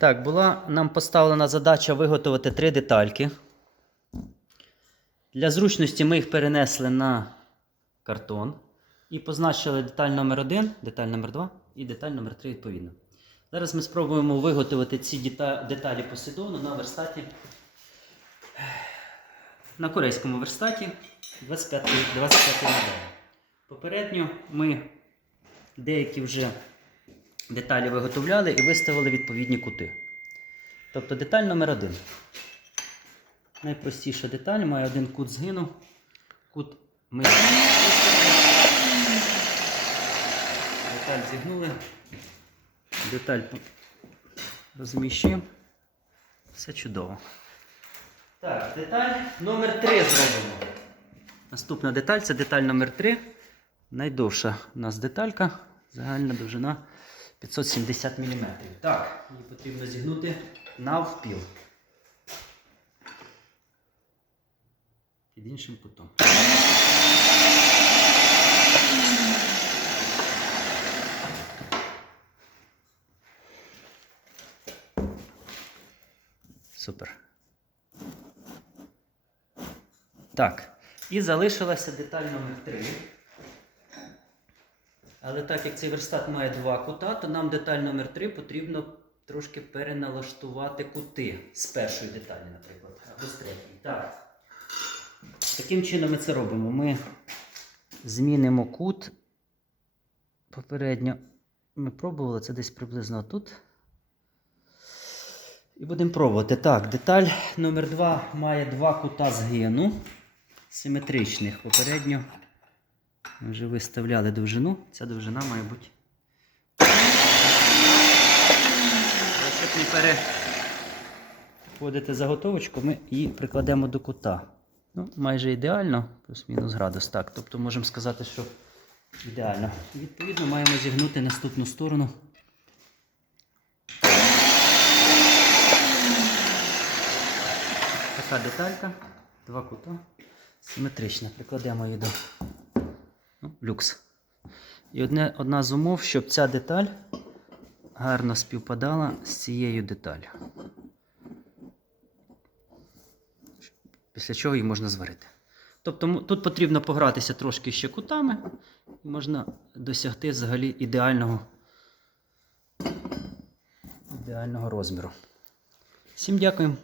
Так, була нам поставлена задача виготовити три детальки. Для зручності ми їх перенесли на картон і позначили деталь номер 1 деталь номер 2 і деталь номер 3 відповідно. Зараз ми спробуємо виготовити ці дета- деталі послідовно на верстаті. На корейському верстаті 25 25 моделі. Попередньо ми деякі вже деталі виготовляли і виставили відповідні кути. Тобто деталь номер 1 Найпростіша деталь має один кут згину. Кут ми деталь зігнули. Деталь розміщуємо. Все чудово. Так, деталь номер 3 зробимо. Наступна деталь це деталь номер 3 Найдовша у нас деталька. Загальна довжина 570 мм. Так, її потрібно зігнути навпіл. Під іншим кутом. Супер. Так. І залишилася деталь номер 3. Але так як цей верстат має два кута, то нам деталь номер 3 потрібно трошки переналаштувати кути з першої деталі, наприклад, або з третьої. Так. Таким чином ми це робимо. Ми змінимо кут. Попередньо ми пробували це десь приблизно тут. І будемо пробувати. Так, деталь номер 2 має два кута згину симетричних. Попередньо ми вже виставляли довжину. Ця довжина має бути. Щоб не переходити заготовочку, ми її прикладемо до кута. Ну, майже ідеально, плюс-мінус градус. Так, тобто можемо сказати, що ідеально. Відповідно, маємо зігнути наступну сторону. Така деталька, два кута, симетрична. Прикладемо її до люкс. І одне, одна з умов, щоб ця деталь гарно співпадала з цією деталлю. Після чого її можна зварити. Тобто тут потрібно погратися трошки ще кутами, і можна досягти взагалі ідеального, ідеального розміру. Всім дякую.